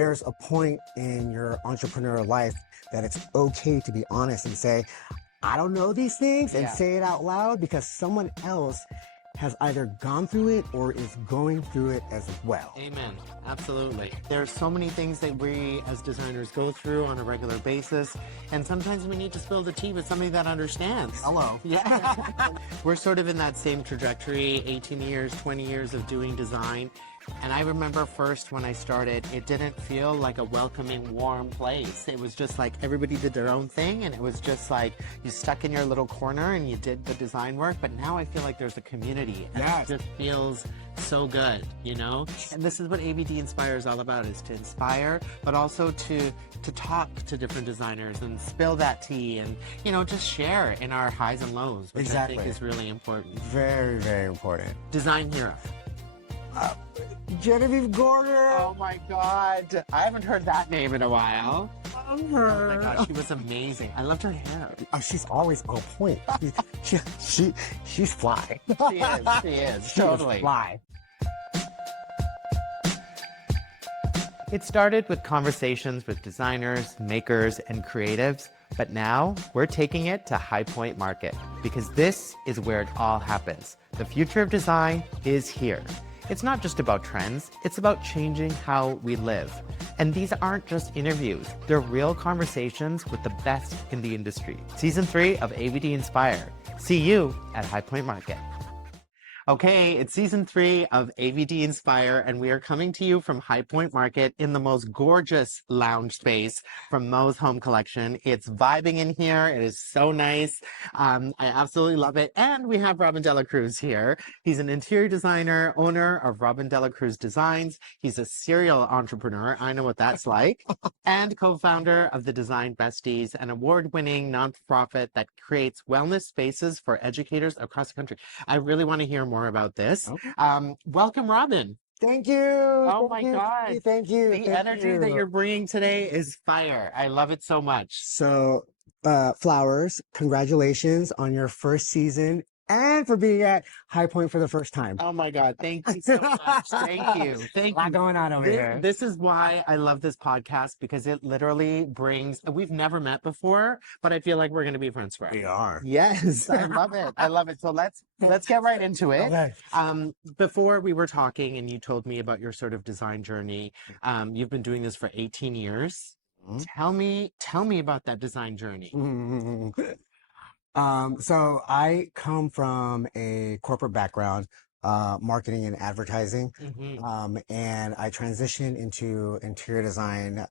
there's a point in your entrepreneurial life that it's okay to be honest and say, I don't know these things, and say it out loud, because someone else has either gone through it or is going through it as well. Amen. Absolutely. There are so many things that we as designers go through on a regular basis, and sometimes we need to spill the tea with somebody that understands. Hello. Yeah. We're sort of in that same trajectory, 18 years, 20 years of doing design. And I remember first when I started, it didn't feel like a welcoming, warm place. It was just like everybody did their own thing, and it was just like you stuck in your little corner and you did the design work. But now I feel like there's a community, and it just feels so good, you know? And this is what AVD Inspire is all about, is to inspire, but also to talk to different designers and spill that tea and, you know, just share in our highs and lows, which I think is really important. Very, very important. Design hero. Genevieve Gorder. Oh my God. I haven't heard that name in a while. Love her. Oh my God, she was amazing. I loved her hair. Oh, she's always on point. She's fly. She is, totally. Is fly. It started with conversations with designers, makers, and creatives, but now we're taking it to High Point Market, because this is where it all happens. The future of design is here. It's not just about trends, it's about changing how we live. And these aren't just interviews, they're real conversations with the best in the industry. Season 3 of AVD Inspire. See you at High Point Market. Okay, it's season 3 of AVD Inspire, and we are coming to you from High Point Market in the most gorgeous lounge space from Mo's Home Collection. It's vibing in here. It is so nice. I absolutely love it. And we have Rhobin DelaCruz here. He's an interior designer, owner of Rhobin DelaCruz Designs. He's a serial entrepreneur. I know what that's like. And co-founder of the Design Besties, an award-winning nonprofit that creates wellness spaces for educators across the country. I really want to hear more about this. Okay. Welcome, Rhobin. Thank you. Oh my God. Thank you. The energy that you're bringing today is fire. I love it so much. So, Flowers, congratulations on your first season and for being at High Point for the first time. Oh my God. Thank you so much. Thank you. Thank you. A lot going on over here. This is why I love this podcast, because it literally brings, we've never met before, but I feel like we're going to be friends forever. We are. Yes. I love it. I love it. So let's get right into it. Okay. Before we were talking and you told me about your sort of design journey, you've been doing this for 18 years. Mm-hmm. Tell me about that design journey. So I come from a corporate background, marketing and advertising. And I transitioned into interior design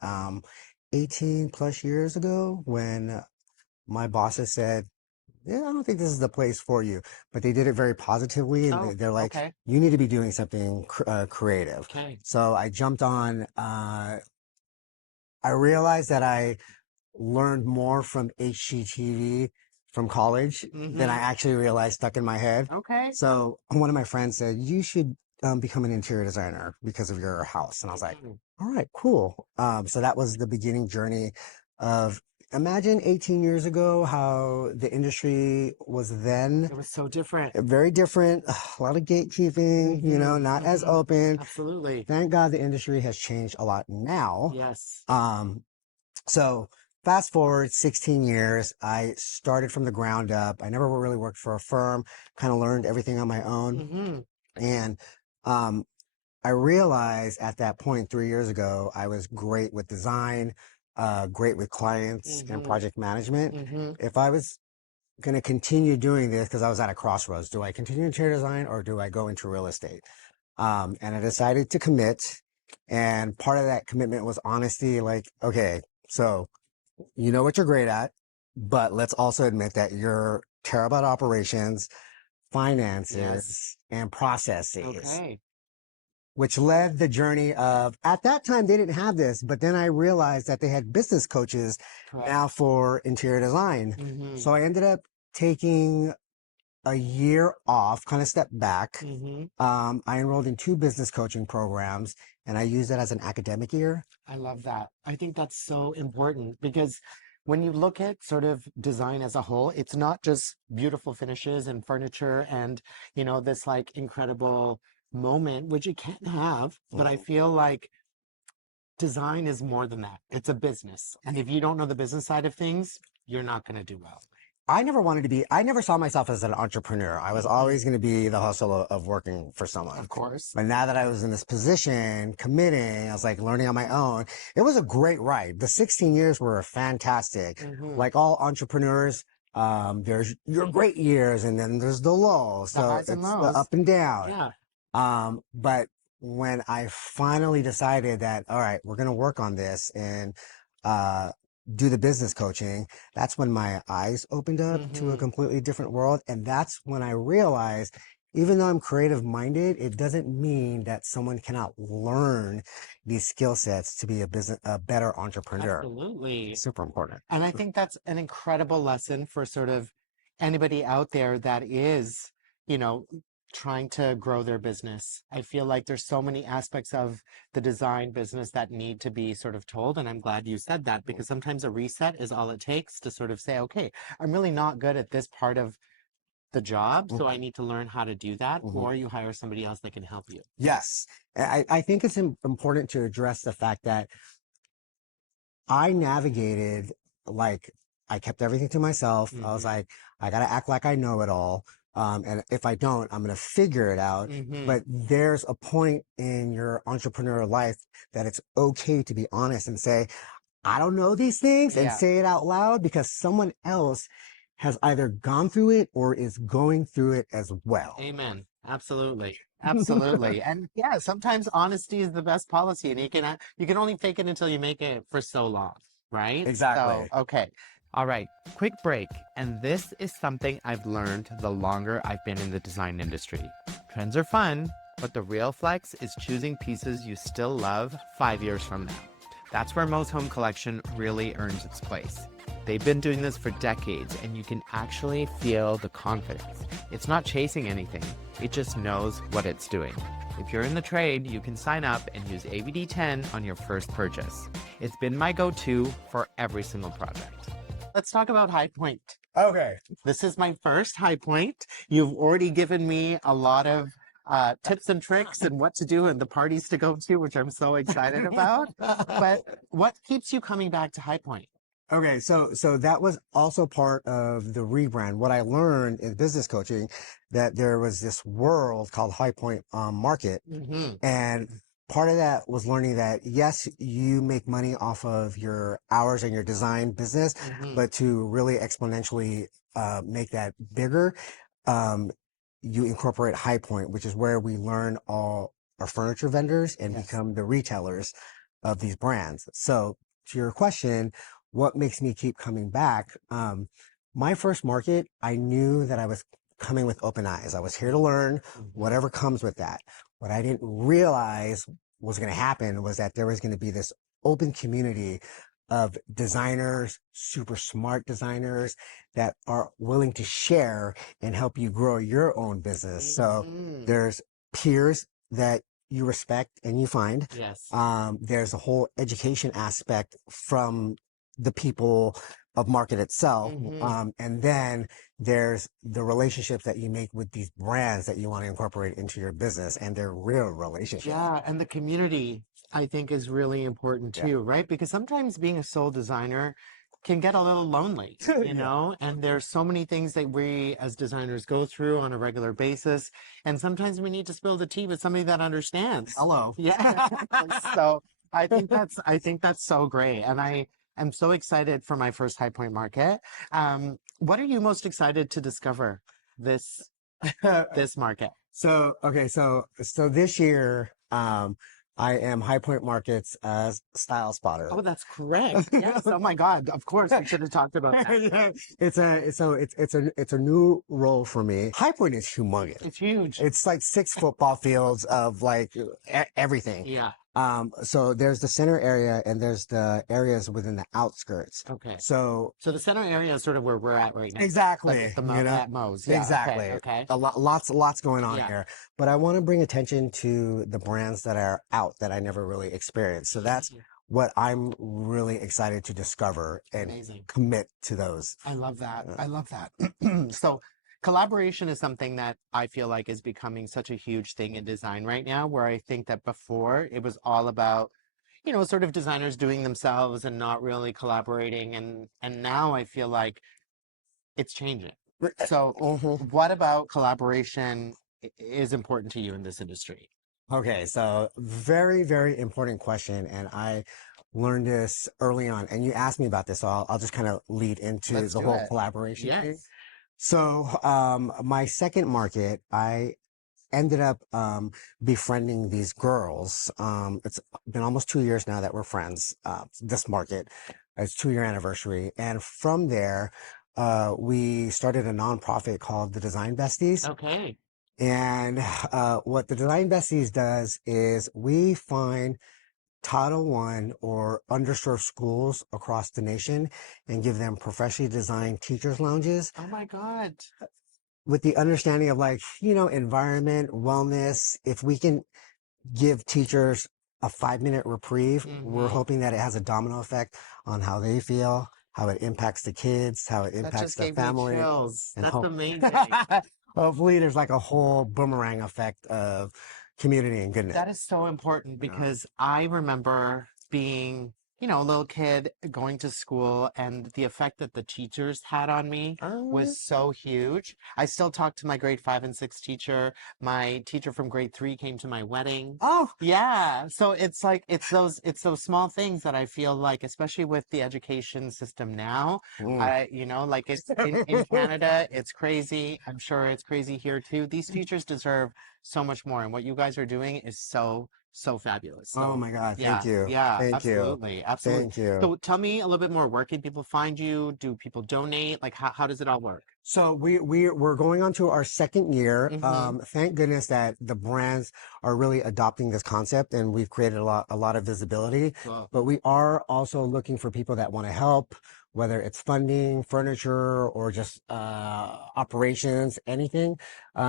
18 plus years ago, when my bosses said, yeah, I don't think this is the place for you, but they did it very positively. And they're like, you need to be doing something creative. So I jumped on. I realized that I learned more from HGTV from college than I actually realized stuck in my head. So one of my friends said, you should become an interior designer because of your house. And I was like, all right, cool. So that was the beginning journey of, imagine 18 years ago, how the industry was then. It was so different. Very different. A lot of gatekeeping, you know, not as open. Absolutely. Thank God the industry has changed a lot now. Yes. So fast forward 16 years, I started from the ground up. I never really worked for a firm, kind of learned everything on my own. And I realized at that point 3 years ago, I was great with design, great with clients and project management. If I was going to continue doing this, because I was at a crossroads, do I continue interior design or do I go into real estate? And I decided to commit. And part of that commitment was honesty. Like, okay, so you know what you're great at, but let's also admit that you're terrible at operations, finances, and processes. Which led the journey of, at that time, they didn't have this, but then I realized that they had business coaches now for interior design. So I ended up taking a year off, kind of stepped back. I enrolled in 2 business coaching programs, and I used that as an academic year. I love that. I think that's so important, because when you look at sort of design as a whole, it's not just beautiful finishes and furniture and, you know, this like incredible moment, which you can have, but I feel like design is more than that. It's a business. And if you don't know the business side of things, you're not going to do well. I never saw myself as an entrepreneur. I was always going to be the hustle of working for someone. Of course. But now that I was in this position, committing, I was like learning on my own. It was a great ride. The 16 years were fantastic. Like all entrepreneurs, there's your great years and then there's the lows. The So highs it's and the lows. up and down. Yeah. But when I finally decided that, all right, we're going to work on this and, do the business coaching, that's when my eyes opened up to a completely different world. And that's when I realized, even though I'm creative minded, it doesn't mean that someone cannot learn these skill sets to be a better entrepreneur. Absolutely. Super important. And I think that's an incredible lesson for sort of anybody out there that is, you know, trying to grow their business. I feel like there's so many aspects of the design business that need to be sort of told. And I'm glad you said that, because sometimes a reset is all it takes to sort of say, okay, I'm really not good at this part of the job, so I need to learn how to do that, or you hire somebody else that can help you. Yes. I think it's important to address the fact that I navigated, like, I kept everything to myself. I was like, I got to act like I know it all. And if I don't, I'm going to figure it out. But there's a point in your entrepreneurial life that it's okay to be honest and say, I don't know these things, and say it out loud, because someone else has either gone through it or is going through it as well. Amen. Absolutely. Absolutely. And yeah, sometimes honesty is the best policy, and you can only fake it until you make it for so long, right? Exactly. So, okay. All right, quick break. And this is something I've learned the longer I've been in the design industry. Trends are fun, but the real flex is choosing pieces you still love 5 years from now. That's where Mo's Home Collection really earns its place. They've been doing this for decades, and you can actually feel the confidence. It's not chasing anything, it just knows what it's doing. If you're in the trade, you can sign up and use AVD 10 on your first purchase. It's been my go-to for every single project. Let's talk about High Point. Okay. This is my first High Point. You've already given me a lot of tips and tricks and what to do and the parties to go to, which I'm so excited about. But what keeps you coming back to High Point? Okay, so that was also part of the rebrand. What I learned in business coaching, that there was this world called High Point Market, and part of that was learning that yes, you make money off of your hours and your design business, but to really exponentially make that bigger, you incorporate High Point, which is where we learn all our furniture vendors and become the retailers of these brands. So to your question, what makes me keep coming back? My first market, I knew that I was coming with open eyes. I was here to learn whatever comes with that. What I didn't realize was going to happen was that there was going to be this open community of designers, super smart designers that are willing to share and help you grow your own business. So there's peers that you respect and you find. Yes. There's a whole education aspect from the people of market itself. And then there's the relationships that you make with these brands that you want to incorporate into your business, and they're real relationships. Yeah, and the community, I think, is really important too, right? Because sometimes being a sole designer can get a little lonely, you know? And there's so many things that we as designers go through on a regular basis. And sometimes we need to spill the tea with somebody that understands. Hello. Yeah. So I think that's so great. And I'm so excited for my first High Point market. What are you most excited to discover this market? So, okay, so this year, I am High Point Market's style spotter. Oh, that's correct. Yes. Oh my God. Of course, we should have talked about that. Yeah. It's a new role for me. High Point is humongous. It's huge. It's like 6 football fields of like everything. Yeah. So there's the center area and there's the areas within the outskirts. Okay. So the center area is sort of where we're at right now. exactly. Like at Mo's. Yeah. Exactly. Okay. Lots going on here. But I want to bring attention to the brands that are out that I never really experienced. So that's what I'm really excited to discover and commit to those. I love that. I love that. So collaboration is something that I feel like is becoming such a huge thing in design right now, where I think that before it was all about, sort of designers doing themselves and not really collaborating. And now I feel like it's changing. So Mhm. what about collaboration is important to you in this industry? Okay, so very, very important question. And I learned this early on. And you asked me about this, so I'll just kind of lead into Let's the do whole it. collaboration thing. Yes. So, my second market, I ended up befriending these girls. It's been almost 2 years now that we're friends. This market, it's 2 year anniversary, and from there, we started a nonprofit called the Design Besties. Okay. And what the Design Besties does is we find Title I or underserved schools across the nation and give them professionally designed teachers lounges Oh my God. with the understanding of like, environment, wellness. If we can give teachers a 5 minute reprieve, we're Hmm. hoping that it has a domino effect on how they feel, how it impacts the kids, how it That impacts just the gave me family, chills. and That's hope amazing. hopefully there's like a whole boomerang effect of community and goodness. That is so important You know? because I remember being, a little kid going to school, and the effect that the teachers had on me was so huge. I still talk to my grade 5 and 6 teacher. My teacher from grade 3 came to my wedding. Oh, Yeah. So it's like it's those small things that I feel like, especially with the education system now, mm. like it's in Canada, it's crazy. I'm sure it's crazy here too. These teachers deserve so much more. And what you guys are doing is so fabulous. Oh So my God. yeah, Thank you. yeah, Thank you. absolutely. Absolutely. Thank you. So tell me a little bit more. Where can people find you? Do people donate? Like how does it all work? So we're going on to our second year. Mm-hmm. Thank goodness that the brands are really adopting this concept, and we've created a lot of visibility. Cool. But we are also looking for people that want to help, whether it's funding, furniture, or just operations, anything.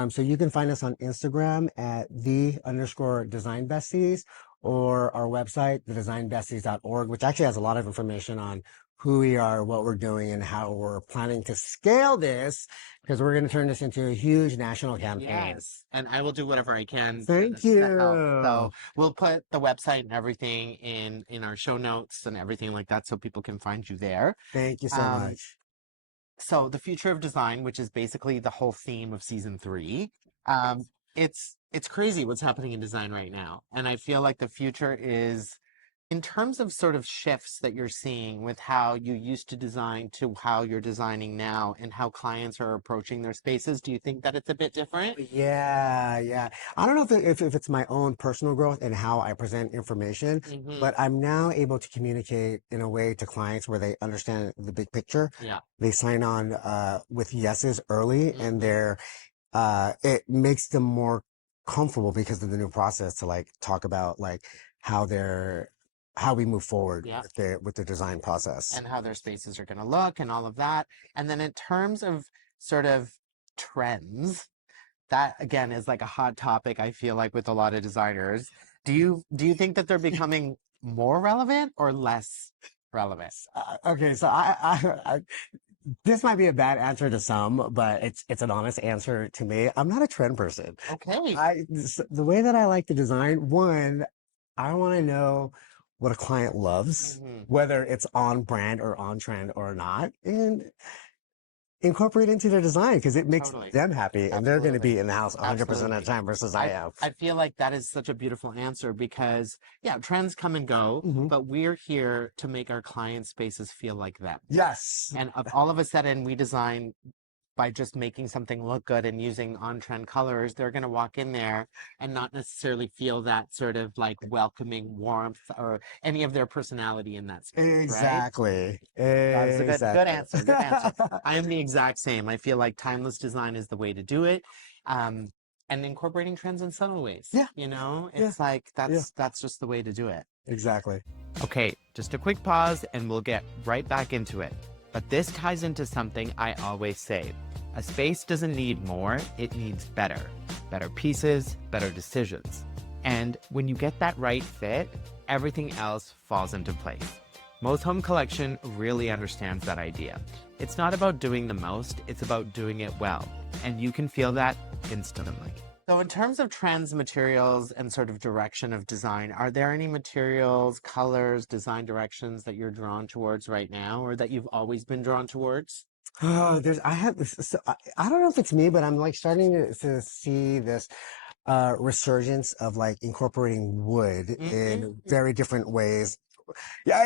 So you can find us on Instagram at _Design Besties, or our website, thedesignbesties.org, which actually has a lot of information on who we are, what we're doing, and how we're planning to scale this, because we're going to turn this into a huge national campaign. Yes, and I will do whatever I can Thank to help. So you. we'll put the website and everything in our show notes and everything like that, so people can find you there. Thank you so Um, much. so the future of design, which is basically the whole theme of season 3, um, it's crazy what's happening in design right now, and I feel like the future is, in terms of sort of shifts that you're seeing with how you used to design to how you're designing now and how clients are approaching their spaces. Do you think that it's a bit different? Yeah, yeah. I don't know if it's my own personal growth and how I present information, Hmm. but I'm now able to communicate in a way to clients where they understand the big picture. Yeah. They sign on with yeses early, and Hmm. it makes them more comfortable because of the new process to like talk about like how they're how we move forward Yeah. with the design process. And how their spaces are going to look and all of that. And then in terms of sort of trends, that again is like a hot topic, I feel like, with a lot of designers. Do you think that they're becoming more relevant or less relevant? Okay, so this might be a bad answer to some, but it's an honest answer to me. I'm not a trend person. Okay. The way that I like to design, one, I want to know what a client loves, Hmm. whether it's on brand or on trend or not, and incorporate it into their design because it makes Totally. them happy, and they're going to Absolutely. be in the house 100% of Absolutely. the time versus I am. I feel like that is such a beautiful answer because, yeah, trends come and go, Mhm. but we're here to make our client spaces feel like them. Yes. And all of a sudden, we design by just making something look good and using on-trend colors. They're going to walk in there and not necessarily feel that sort of like welcoming warmth or any of their personality in that space, right? Exactly. That's a good Exactly. answer. Good answer. I am the exact same. I feel like timeless design is the way to do it. And incorporating trends in subtle ways. Yeah. It's Yeah. like Yeah. that's just the way to do it. Exactly. Okay, just a quick pause and we'll get right back into it. But this ties into something I always say. A space doesn't need more, it needs better. Better pieces, better decisions. And when you get that right fit, everything else falls into place. Most Home Collection really understands that idea. It's not about doing the most, it's about doing it well. And you can feel that instantly. So in terms of trends, materials, and sort of direction of design, are there any materials, colors, design directions that you're drawn towards right now or that you've always been drawn towards? I have this, so I don't know if it's me, but I'm like starting to see this resurgence of like incorporating wood in very different ways. Yeah,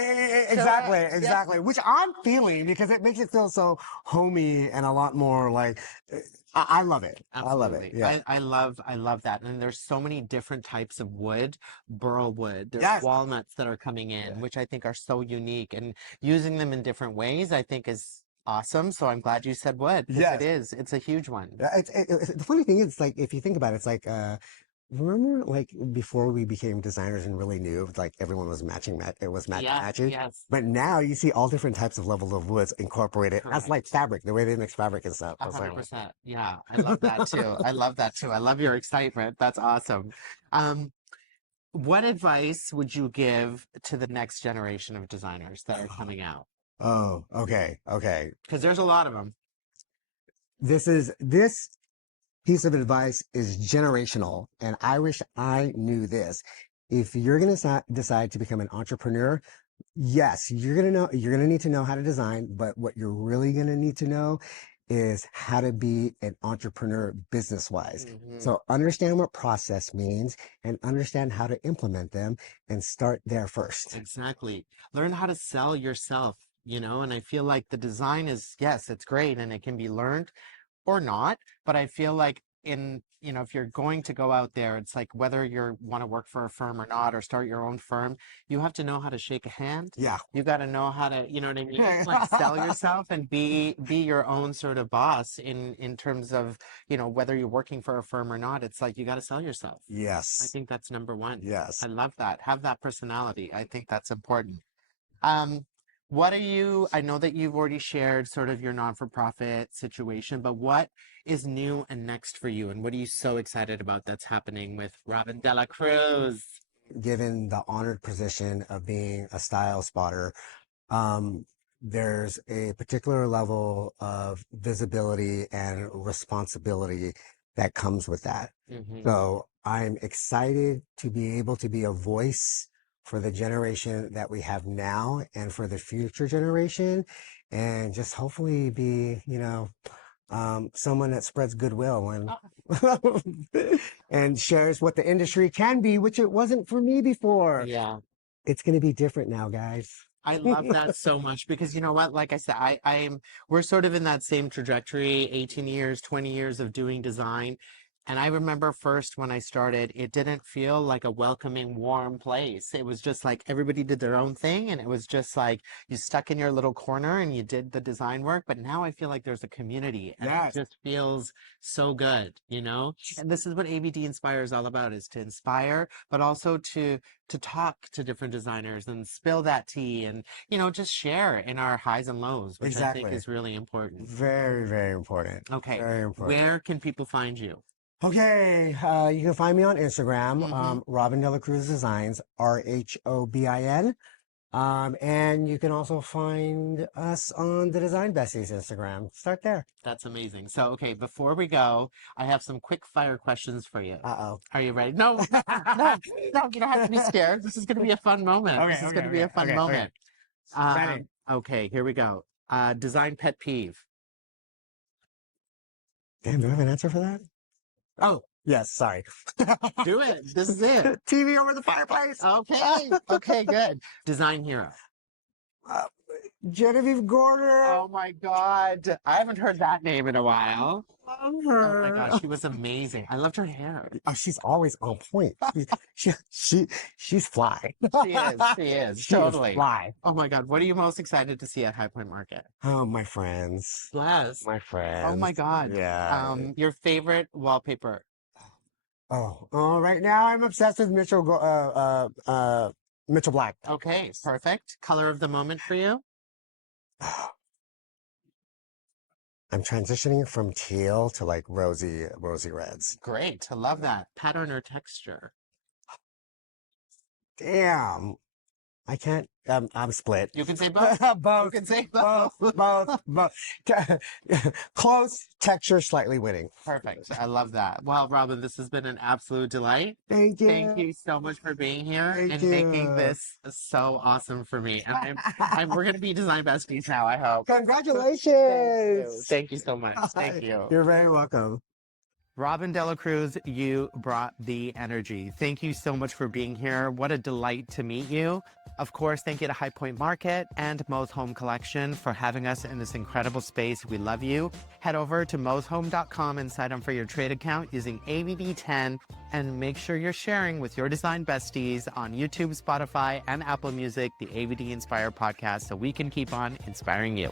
exactly, Correct. Yeah. exactly. Which I'm feeling because it makes it feel so homey and a lot more like I love it. I love it. Absolutely. Yeah. I love that. And there's so many different types of wood, burl wood. There's Yes. walnuts that are coming in, Yeah. which I think are so unique. And using them in different ways, I think is awesome. So I'm glad you said wood because it Yes. is. It's a huge one. Yeah, the funny thing is, like, if you think about it, it's like, remember, like, before we became designers and really knew, like, everyone was it was Yes, matchy. yes. But now you see all different types of levels of woods incorporated as like Correct. fabric, the way they mix fabric and stuff. It's like, 100%. Yeah, I love that too. I love that too. I love your excitement. That's awesome. Um, what advice would you give to the next generation of designers that are coming out? oh, okay, okay. Because there's a lot of them. This piece of advice is generational, and I wish I knew this. If you're going to decide to become an entrepreneur, yes, you're going to need to know how to design, but what you're really going to need to know is how to be an entrepreneur business wise. So understand what process means and understand how to implement them and start there first. Exactly. Learn how to sell yourself, and I feel like the design is, yes, it's great and it can be learned or not, but I feel like if you're going to go out there, it's like whether you want to work for a firm or not or start your own firm, you have to know how to shake a hand. Yeah. You got to know how to, you know what I mean? Like sell yourself and be your own sort of boss in terms of, whether you're working for a firm or not. It's like you got to sell yourself. I Yes. think that's number one. Yes. I love that. Have that personality. I think that's important. Um, I know that you've already shared sort of your non-for-profit situation, but what is new and next for you? And what are you so excited about that's happening with Rhobin DelaCruz? Given the honored position of being a style spotter, um, there's a particular level of visibility and responsibility that comes with that. So I'm excited to be able to be a voice for the generation that we have now and for the future generation, and just hopefully be, someone that spreads goodwill and shares what the industry can be, which it wasn't for me before. Yeah. It's going to be different now, guys. I love that so much because you know what? Like I said, we're sort of in that same trajectory, 18 years, 20 years of doing design. And I remember first when I started, it didn't feel like a welcoming, warm place. It was just like everybody did their own thing. And it was just like you stuck in your little corner and you did the design work. But now I feel like there's a community and it just feels so good, And this is what AVD Inspire is all about, is to inspire, but also to talk to different designers and spill that tea and, just share in our highs and lows, which I think is really important. Very, very important. Okay. Very important. Where can people find you? Okay, you can find me on Instagram, Rhobin DelaCruz Designs, RHOBIN. And you can also find us on the Design Besties Instagram. Start there. That's amazing. So, okay, before we go, I have some quick fire questions for you. Uh-oh. Are you ready? No, no, you don't have to be scared. This is going to be a fun moment. This is going to be a fun moment. Ready. Okay, here we go. Design pet peeve. Damn, do I have an answer for that? Oh, yes, sorry. Do it. This is it. TV over the fireplace. Okay. Okay, good. Design hero. Genevieve Gorder. Oh my God. I haven't heard that name in a while. Love her. Oh my gosh, she was amazing. I loved her hair. Oh, she's always on point. She's fly. She is. She Totally. is fly. Oh my God. What are you most excited to see at High Point Market? Oh, my friends. Bless. My friends. Oh my God. Yeah. Your favorite wallpaper? Oh, right now I'm obsessed with Mitchell Black. Okay, perfect. Color of the moment for you? I'm transitioning from teal to like rosy reds. Great. I love that. Pattern or texture? Damn. I can't I'm split. You can say both. Both. You can say Both. Both. Close, texture, slightly winning. Perfect. I love that. Well, Rhobin, this has been an absolute delight. Thank you. Thank you so much for being here Thank and you. making this so awesome for me. And we're going to be Design Besties now, I hope. Congratulations. Thank you so much. Thank you. You're very welcome. Rhobin DelaCruz, you brought the energy. Thank you so much for being here. What a delight to meet you. Of course, thank you to High Point Market and Mo's Home Collection for having us in this incredible space. We love you. Head over to moshome.com and sign up for your trade account using AVD10, and make sure you're sharing with your design besties on YouTube, Spotify, and Apple Music, the AVD Inspire podcast, so we can keep on inspiring you.